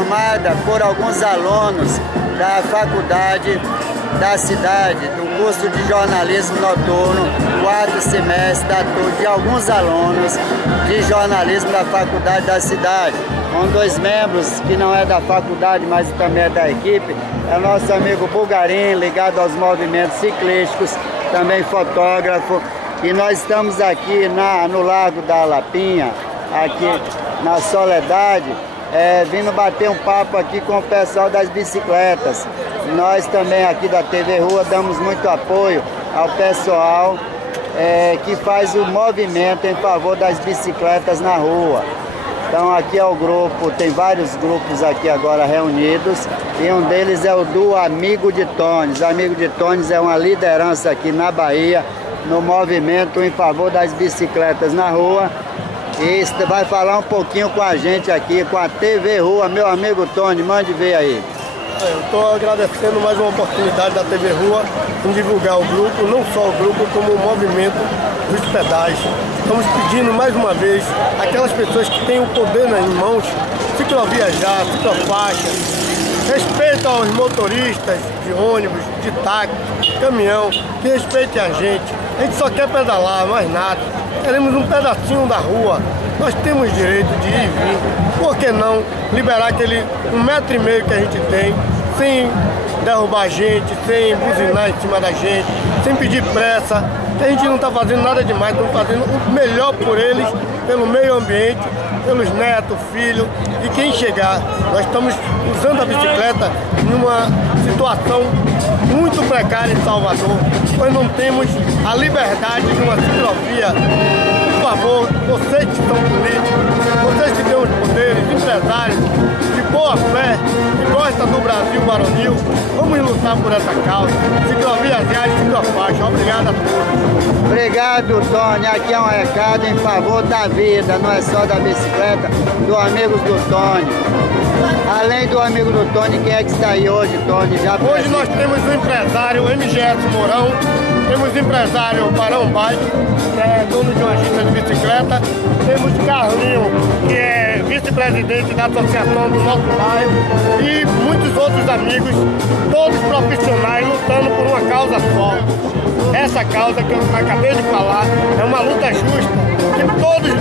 formada por alguns alunos da faculdade da cidade, do curso de jornalismo noturno, 4º semestre da turma, de alguns alunos de jornalismo da faculdade da cidade, com 2 membros que não é da faculdade, mas também é da equipe. É nosso amigo Bulgarim, ligado aos movimentos ciclísticos, também fotógrafo. E nós estamos aqui no Largo da Lapinha, aqui na Soledade, vindo bater um papo aqui com o pessoal das bicicletas. Nós também aqui da TV Rua damos muito apoio ao pessoal que faz o movimento em favor das bicicletas na rua. Então aqui é o grupo, tem vários grupos aqui agora reunidos, e um deles é o do Amigo de Tones. O Amigo de Tones é uma liderança aqui na Bahia, no movimento em favor das bicicletas na rua. E vai falar um pouquinho com a gente aqui, com a TV Rua. Meu amigo Tony, mande ver aí. Eu estou agradecendo mais uma oportunidade da TV Rua em divulgar o grupo, não só o grupo, como o movimento dos pedais. Estamos pedindo mais uma vez aquelas pessoas que têm o poder em mãos, cicloviajar, ciclofaixa, respeito aos motoristas de ônibus, de táxi, caminhão, que respeitem a gente. A gente só quer pedalar, mais nada. Queremos um pedacinho da rua. Nós temos direito de ir e vir. Por que não liberar aquele 1,5 metro que a gente tem, sem derrubar a gente, sem buzinar em cima da gente, sem pedir pressa, que a gente não está fazendo nada demais, estamos fazendo o melhor por eles, pelo meio ambiente, pelos netos, filhos e quem chegar. Nós estamos usando a bicicleta numa situação muito precária em Salvador, pois não temos a liberdade de uma ciclovia. Por favor, vocês que são políticos, vocês que têm os poderes, empresários de boa fé, que gostam do Brasil varonil, vamos lutar por essa causa. Ciclovia viagem, ciclofaixa. Obrigado a todos. Obrigado, Tony. Aqui é um recado em favor da vida, não é só da bicicleta, do Amigos do Tony. Além do Amigo do Tony, quem é que está aí hoje, Tony? Hoje nós temos o empresário MGS Mourão, temos o empresário Barão Bike, que é dono de uma agência de bicicleta, temos Carlinho, que é vice-presidente da associação do nosso bairro, e muitos outros amigos, todos profissionais lutando por uma causa só. Essa causa que eu acabei de falar é uma luta justa, que todos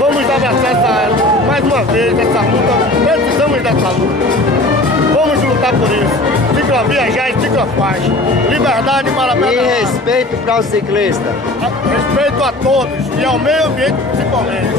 vamos abraçar ela. Mais uma vez, essa luta, precisamos dessa luta. Vamos lutar por isso. Ciclovia e ciclofaixa. Liberdade para pedalar. E respeito para o ciclista. Respeito a todos e ao meio ambiente principalmente.